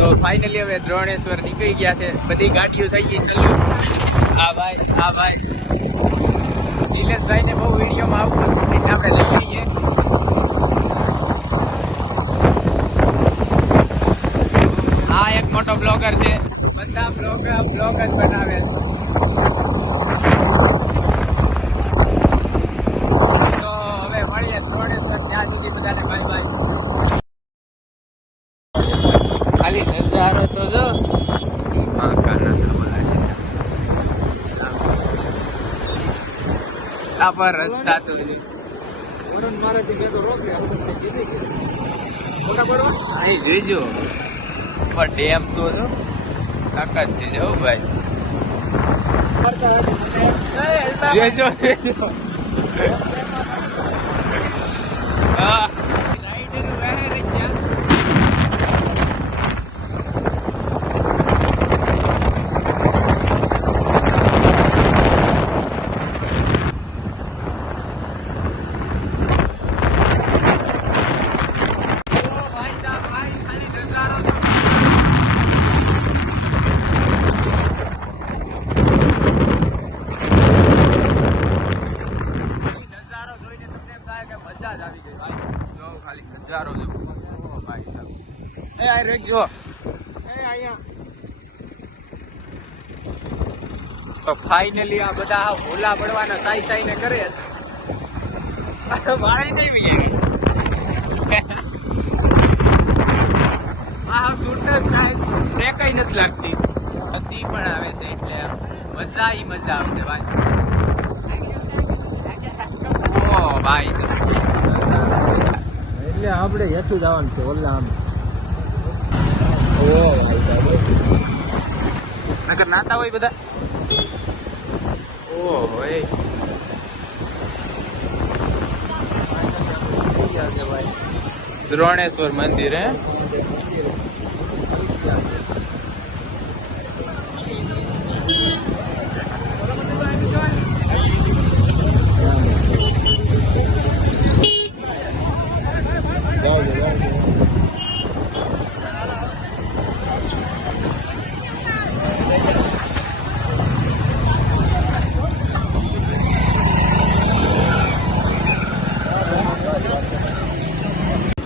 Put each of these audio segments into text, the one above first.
તો ફાઇનલી હવે દ્રોણેશ્વર નીકળી ગયા છે. બધી ગાડીઓ થઈ ગઈ છે. આ ભાઈ નિલેશભાઈ ને બહુ વિડીયોમાં આવતું એટલે આપણે લઈ લઈએ. આ એક મોટો બ્લોગર છે. બધા બ્લોગ જ બનાવે છે. તો હવે મળીએ દ્રોણેશ્વર. ત્યાં સુધી બધાને બાય બાય. ખાલી નજારો તો જો આ પર રસ્તા તો અહીં જોઈજો પણ ડેમ તો તાકાત છે જો ભાઈ. જોજો હા તો ફાઇનલી આ બધા ભોલા પડવાના સાઈ ને કરે વાળી દેવી આ શૂટર થાય છે કઈ નથી લાગતી. હતી પણ આવે છે એટલે મજા આવે છે ભાઈ. ઓ ભાઈ એટલે આપણે હેઠું જવાનું છે ઓલા આમ. ઓ નકર નાતા હોય બધા. ઓ હોય દ્રોણેશ્વર મંદિર હે.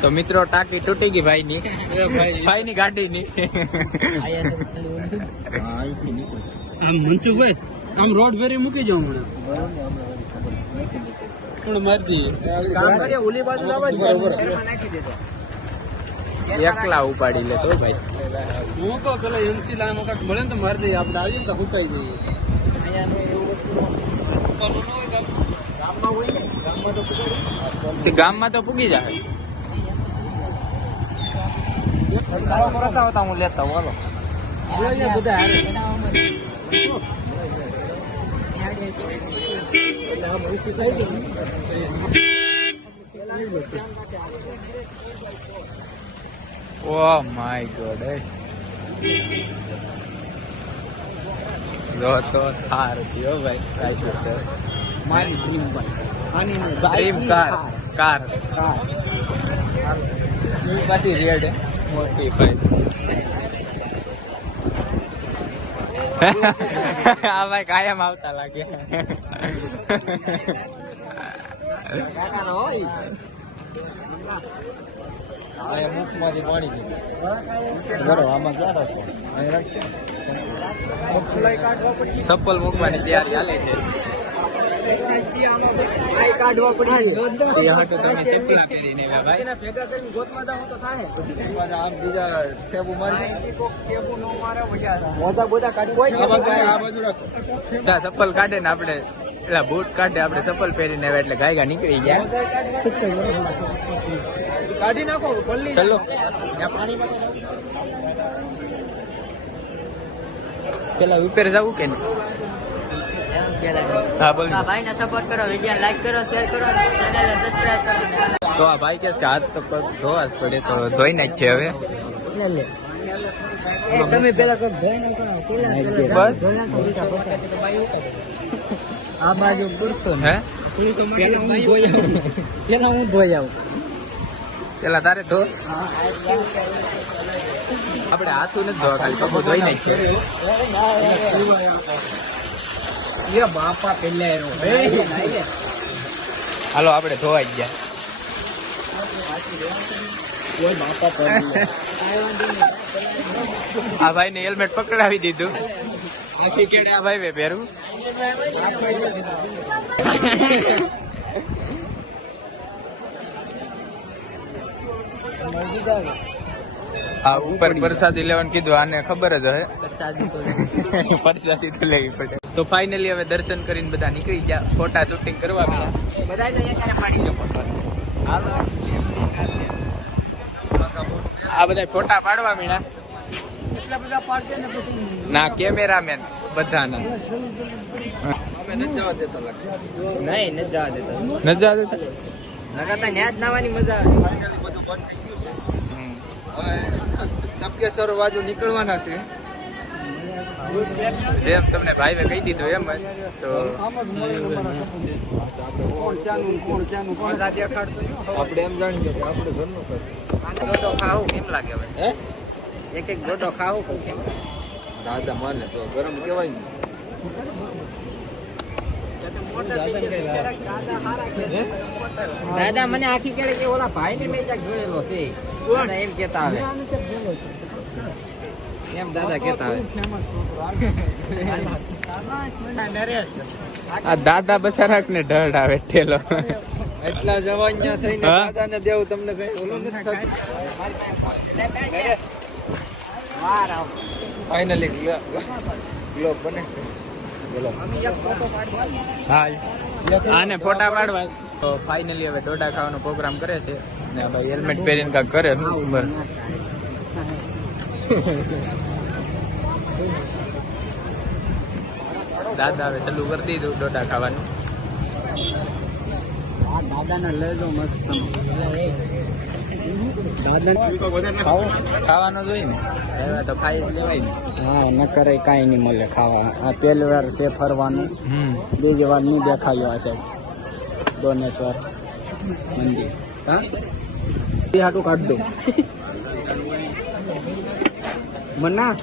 તો મિત્રો ટાંકી તૂટી ગઈ ભાઈ ની ગાડી ની. મનસુખભાઈ આમ રોડ ફેરી મૂકી જાવ એકલા ઉપાડી લેતો ભાઈ. હું તો પેલા એમસી લાઈન કાંક મળે ને તો મારી દઈએ. આપણે આવીએ તો હુકાઈ જઈએ. ગામમાં તો પૂગી જાય. હું લેતા હું બધા ઓ માય ગોડ. જો તો થાર થયો ભાઈ. રાઈટ સર મારી ડ્રીમ ડ્રીમ કાર પાછી રેડ મોટી ભાઈ. આ ભાઈ કાયમ આવતા લાગે. મુખમાંથી પાણી ગયું. આમાં ચપ્પલ મૂકવાની તૈયારી હાલે છે. કાઢવા પડી ચપ્પલ પહેરીને ભાઈ ભેગા કરીને ગોતમાં જાવ તો થાય. આમ બીજા ટેબુ મારી મોજા બોજા કાઢી ચપ્પલ કાઢે ને આપણે એટલે બૂટ કાઢે. આપણે ચપ્પલ પહેરીને આવ્યા એટલે ગાયગા નીકળી ગયા. કાઢી નાખો ચલો પેલા ઉપર જવું કે હા બોલ. ભાઈ ને સપોર્ટ કરો, વિડીયો લાઈક કરો, શેર કરો, ચેનલ સબસ્ક્રાઇબ કરો. તો આ ભાઈ કે હાથ તો પગ ધોવા જ પડે તો ધોઈ નાખીએ હવે. તમે પેલા બસ આ બાજુ પૂરતો હે પેલા હું ધોઈ આવું. પેલા તારે ધો આપણે હાથું નથી ધોવા ખાલી પગું ધોઈ નાખીએ બાપા પેલા હાલો આપણે ધોવાઈ ગયા આ ભાઈ ને હેલ્મેટ પકડાવી દીધું આખી કેડે આ ભાઈ પહેરવું આ ઉપર પ્રસાદી લેવાનું કીધું આને ખબર જ હે પ્રસાદી તો લેવી પડે તો ફાઇનલી હવે દર્શન કરીને બધા નીકળી ગયા ફોટા શૂટિંગ કરવા આ બધા ફોટા પાડવા મીણા ના કેમેરામેન બધાના નહીં જવા દેતા ન જવા દેતા નકરતા ન્યા જ નાવાની મજા ટપકેશ્વર બાજુ નીકળવાના છે જેમ તમને ભાઈએ કહી દીધું એમ જ તો આપણે એમ જાણીએ કે આપણે ઘરનું કર ગોડો ખાવું કેમ લાગે હવે એક એક ગોડો ખાવું કહું કેમ દાદા માને તો ગરમ કેવાય ને દાદા મને આખી કેળે કે ઓલા ભાઈ ને મેં ક્યાંક જોયેલો છે દાદા એમ કેતા આવે એમ દાદા કેતા આવે આ દાદા બસારાક ને ઢળ આવે ઠેલો એટલા જવાન્યા થઈને હા? દાદાને દેવું તમને કઈ ઓલું નથી થતું ફાઇનલી ગ્લોબ બને છે બોલો આને ફોટા પાડવા તો ફાઇનલી હવે ડોડા ખાવાનો પ્રોગ્રામ કરે છે ને ભાઈ હેલ્મેટ પહેરીને કાંક કરે શું ખબર દાદા હવે ચાલુ કરી દીધું ડોડા ખાવાનું દાદાને લેજો મસ્ત ખાવાનું જોઈએ ને હવે તો ખાઈ જ લેવાય ને હા ન કરે કાંઈ નહીં મળે ખાવા આ પહેલી વાર છે ફરવાનું બીજી વાર નહીં દેખાયો આ સાહેબ દોનેશ્વર મંદિર હા એ હાટું કાઢ દો મના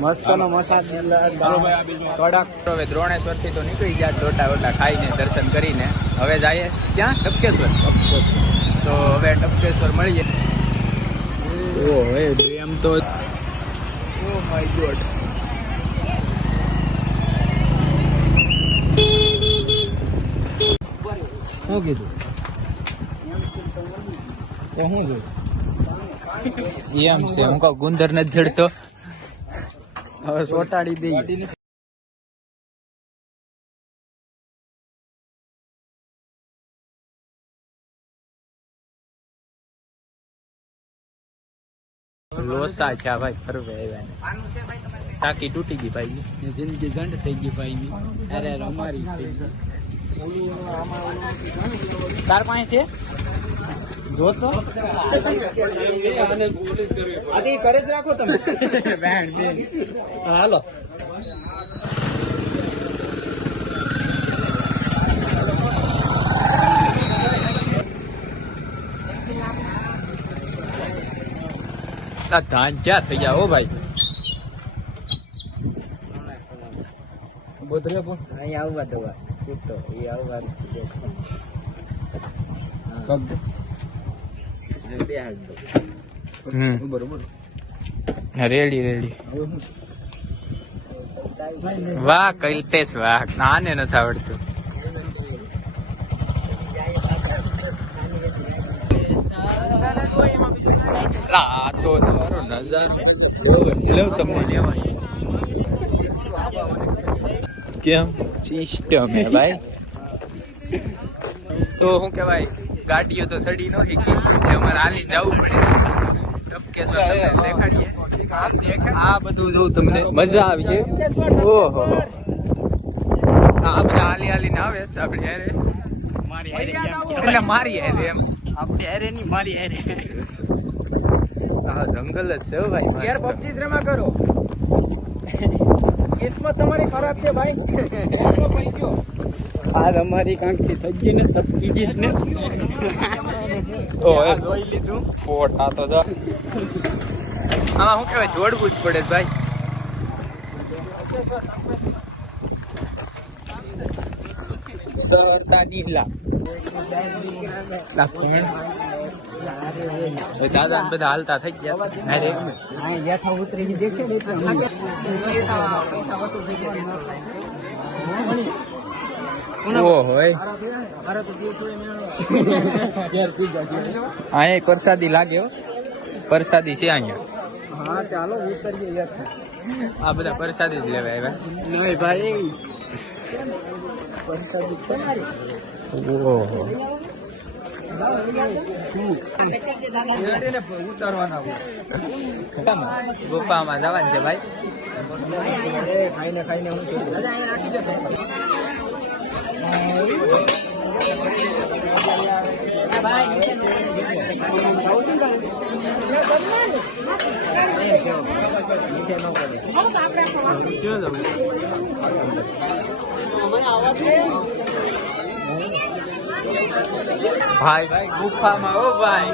મસ્ત નો મસાજ કડક હવે દ્રોણેશ્વર થી તો નીકળી ગયા ડોડા વોટા ખાઈને દર્શન કરીને હવે જઈએ ક્યાં ટપકેશ્વર તો હવે ટપકેશ્વર મળીએ ઓ હે ડેમ તો ઓ માય ગોડ શું કીધું એ શું જોયું એમ છે હું કહું ગુંદર નથી જડતો હવે સોટાડી દઈએ લોસા છે આ ભાઈ ફરવે આવ્યા ટાંકી તૂટી ગઈ ભાઈ જિંદગી ગંઢ થઈ ગઈ ભાઈ ની અરે અમારી થઈ ગઈ તાર પાસે છે દોસ્તો આથી કરે જ રાખો તમે બહેન બેન હાલો આ ધાન ક્યાં થઈ ગયા ઓ ભાઈ બોધરે પણ અહીં આવવા દવા તો એ આવવા બે હાથ દો બરોબર રેડી રેડી વાહ કલ્પેશ વાહ આને નથી આવડતું આ તો તારો નજારો તમને કેમ સિસ્ટમ હે ભાઈ તો શું કેવાય ગાડીઓ તો સડી નો શીખી એટલે અમારે હાલી જવું પડે દેખાડીએ આ બધું જો તમને મજા આવશે ઓહો આ બધા હાલી હાલીને આવે છે આપણે હારે એટલે મારી હારે એમ આપડે હારે ની મારી હારે આ જંગલ જ છે ભાઈ યાર પબજી રમા કરો કિસ્મત તમારી ખરાબ છે ભાઈ આ અમારી કાંકથી થઈ ગઈ ને તપકી ગઈશ ને ઓય જોઈ લીધું પોટા તો જા આમાં શું કહેવાય જોડવું જ પડે ભાઈ. સરતા નીલા દાદા બધા હાલતા થઈ ગયા. અરે હેઠા ઉતરીને દેખે ને એટલે ઓહો અહીંયા પ્રસાદી લાગે હો. પ્રસાદી છે અહીંયા. હા ચાલો ઉતરીએ. આ બધા પ્રસાદી જ લેવા આવ્યા. નહીં ભાઈ પ્રસાદી ઓહો ઉતારવાના ગુફામાં જવાનું છે ભાઈ. ખાઈને હું ભાઈ ભાઈ ગુફામાં હો ભાઈ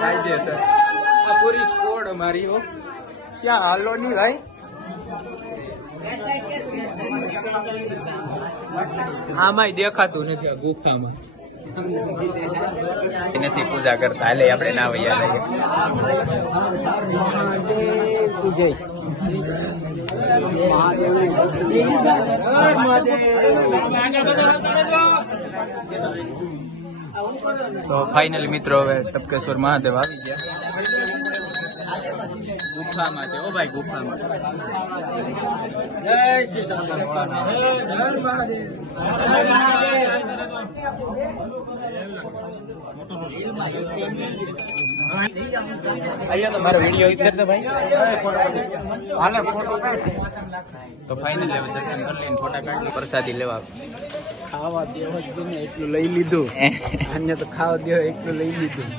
કાયદેસર આ પૂરી સ્કોડ અમારી હો. ક્યાં હાલો નહીં ભાઈ. આમાંય દેખાતું નથી આ ગુફામાં. નથી પૂજા કરતા. હાલે આપણે ના વૈયા લઈએ. તો ફાઇનલી મિત્રો હવે ટપકેશ્વર મહાદેવ આવી ગયા. ગુફામાં છે ઓ ભાઈ ગુફામાં. જય શ્રી અહીંયા તો મારો વિડીયો ઉતરતો ભાઈ. તો ફાઇનલી હવે દર્શન કરી લઈને ફોટા કાઢી પ્રસાદી લેવા. ખાવા દેવા જ ને એટલું લઈ લીધું. અન્ય તો ખાવા દેવા એટલું લઈ લીધું.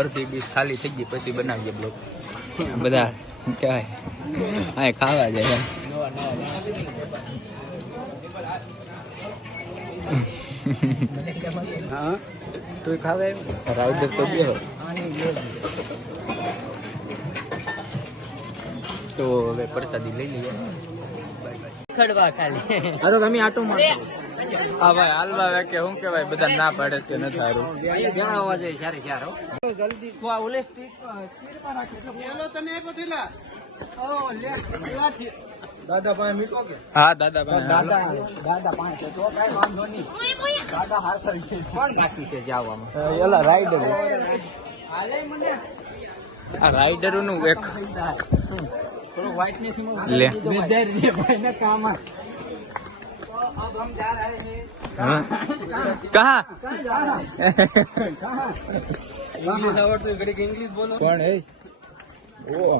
અડધી બીસ ખાલી થઈ ગઈ પછી બનાવીએ બ્લોગ. બધા શું કહેવાય હા ખાવા જાય. હા તું ખાવે રાઈડર તો ગયો. તો હવે પ્રસાદી લઈ લઈએ. ખડવા ખાલી હા તો તમે આટો મારતો. હા ભાઈ હાલવા વે કે શું કહેવાય બધા ના પાડે છે કે નથી સારું. જણાવવા જોઈએ સારી સારો જલ્દી ઓલે સ્ટીક સ્પીડમાં રાખે તો પેલો તને એક થેલા ઓ લે દાદા પાસે મીઠો કે હા દાદા ભાઈ દાદા પાસે તો કઈ વાંધો નહીં. દાદા હાસર છે કોણ બાકી છે જવામાં એલા રાઈડર હાલે મને આ રાઈડર નું એક થોડો વ્હાઇટનેસ લે વિદ્યાર્થી ભાઈ ને કામ આ अब हम जा रहे हैं હા કહા इंग्लिश आवड़તું ઘડી ઇંગ્લિશ બોલો. કોણ હે ઓહો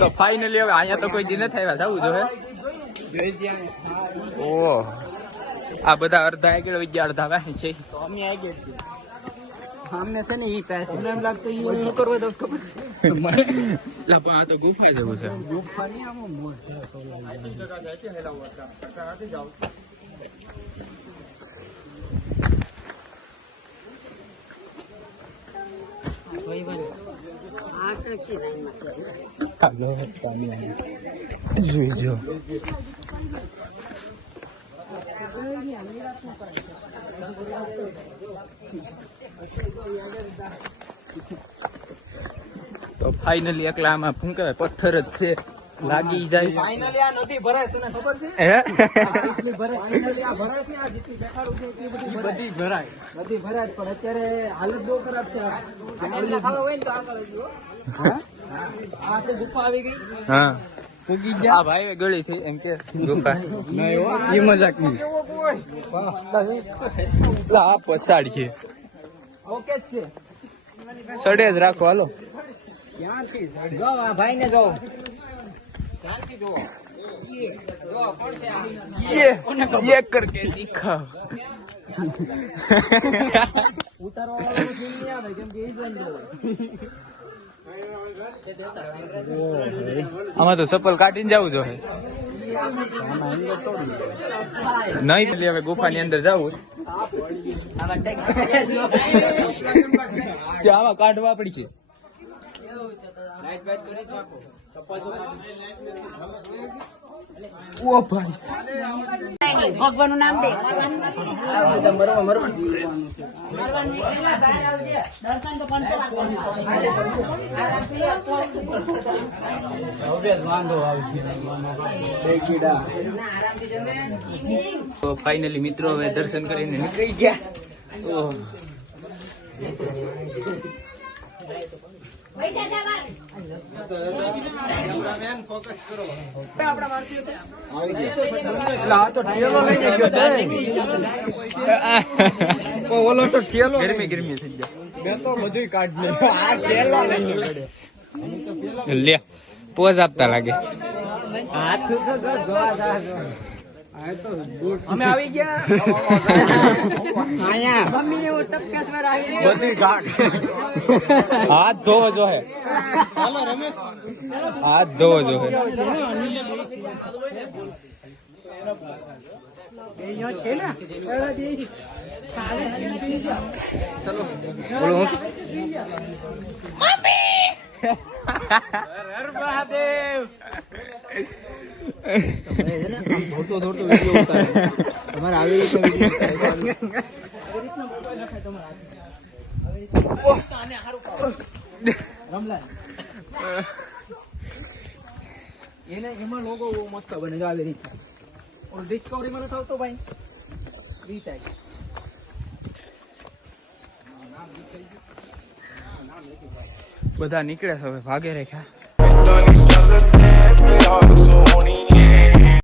તો ફાઇનલી હવે અહીંયા તો કોઈ દી નથી આવ્યા જવું જોઈએ. જોઈ ત્યાં ઓહ આ બધા અડધા આગળ વિદ્યા અડધા વાહી છે. તો અમે આવી ગયા છીએ. અમને છે ને ઈ પાસે મને એમ લાગતું ઈ હું કરવા દઉં ખબર લા પણ આ તો ગુફા જેવું છે. ગુફા ની આમાં મોઢ છે જોઈ જો તો ફાઇનલી એકલા આમાં શું કહેવાય પથ્થર જ છે લાગી જાય. ફાઇનલી આ નદી ભરાય તને ખબર છે હે આટલી ભરાય ફાઇનલી આ ભરાય છે આ જેટલી દેખાડું છે એટલી બધી ભરાય બધી ભરાય પણ અત્યારે હાલત બહુ ખરાબ છે. ખાવા હોય ને તો આગળ જુઓ હા આ તો ગુફા આવી ગઈ હા ઉગી આ ભાઈ ગળી થઈ એમ કે ગુફા એ મજાક નહીં આ પછાડ છે ઓકે જ છે સડે જ રાખો હાલો. ક્યાંથી જો આ ભાઈ ને જો ધ્યાનથી જુઓ જો કોણ છે આ ये करके दिखा ઉતારવા વાળો સીન નહીં આવે કેમ કે એ જ વાંધો હોય. આમાં તો ચપ્પલ કાઢીને જવું જોઈએ. નહીં પેલી હવે ગુફાની અંદર જવું આવા કાઢવા પડી છે. ભગવાનનું નામ દે તો ફાઇનલી મિત્રો હવે દર્શન કરીને નીકળી ગયા. ગરમી ગરમી થઈ જાય. લે પોઝ આપતા લાગે. અમે આવી ગયા. હાથ ધોવો જો હે. હાથ ધોવો જો હે. ચલો બોલો હું મહાદેવ. દોડતો વિડીયો ઉતારે તમારે આવી એને એમાં લોગો બહુ મસ્ત બને આવી રીતે ડિસ્કવરી માં થતો ભાઈ બધા નીકળ્યા છે હવે ભાગે રેખ્યા.